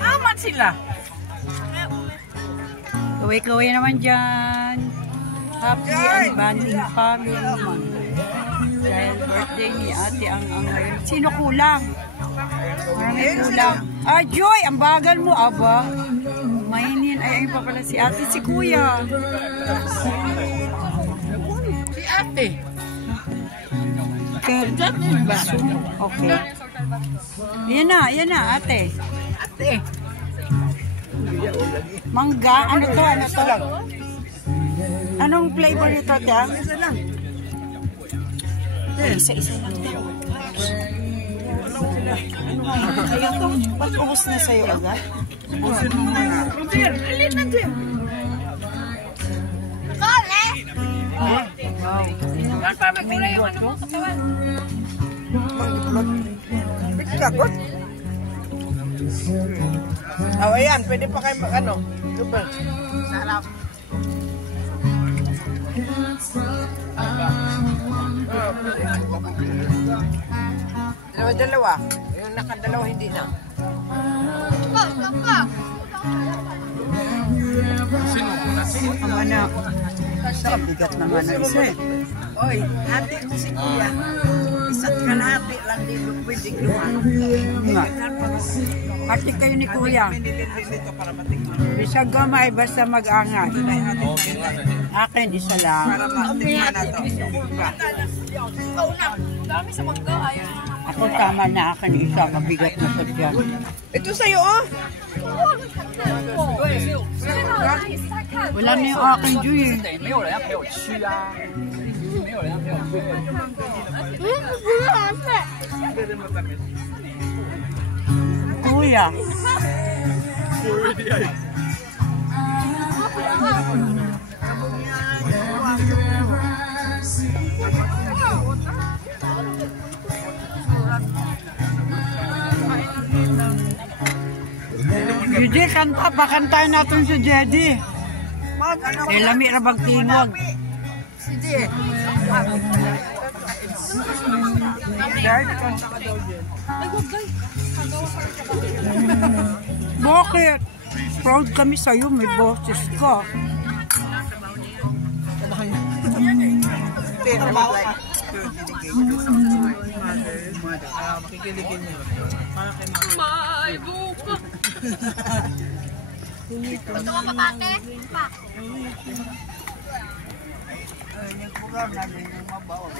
Amat sila. Kaway-kaway naman dyan. Happy and bonding family naman. Dahil birthday ni ate ang ngayon. Sino kulang? Marami kulang. Ah, Joy! Ang bagal mo, aba. Mainin. Ay, ayun pa pala si ate, si kuya. Si ate. Okay. Okay. Yan na, ate. Ate. Mangga, ano to? Anong flavor nito, ate? Isa lang. Isa lang. Ayaw to, ba't ubos na sa'yo agad? Ubusin mo muna. Roger, alin na dyan. Kole! Saan pa magkulay yung ano mo katawan? Pagkagot? Oh, ayan, pwede pa kayo mag-ano. Super. Sarap. Dalawa. Yung nakadalawa hindi na. Ang anak. Sa bigat naman ang isa eh. Oy, hati mo si kuya. Isa't kalahati lang dito pwedeng luwan. Hati kayo ni kuya. Bisa gamay basta mag-angat. Akin isa lang. Para matingnan na ito. Dami sa mangga. Ako tama na akin isa. Mabigat na sa dyan. Ito sa'yo oh. Wala na yung aking Joy eh. Kuya. Judy, kanta. Pakantayin natin si Jedy. Eh, lami na magtingog. Sige. Bakit? Proud kami sa'yo. May boses ka. Makikiligin niyo. May buka. Gusto mo papate? Pa. Ay, yung program natin yung mabawa.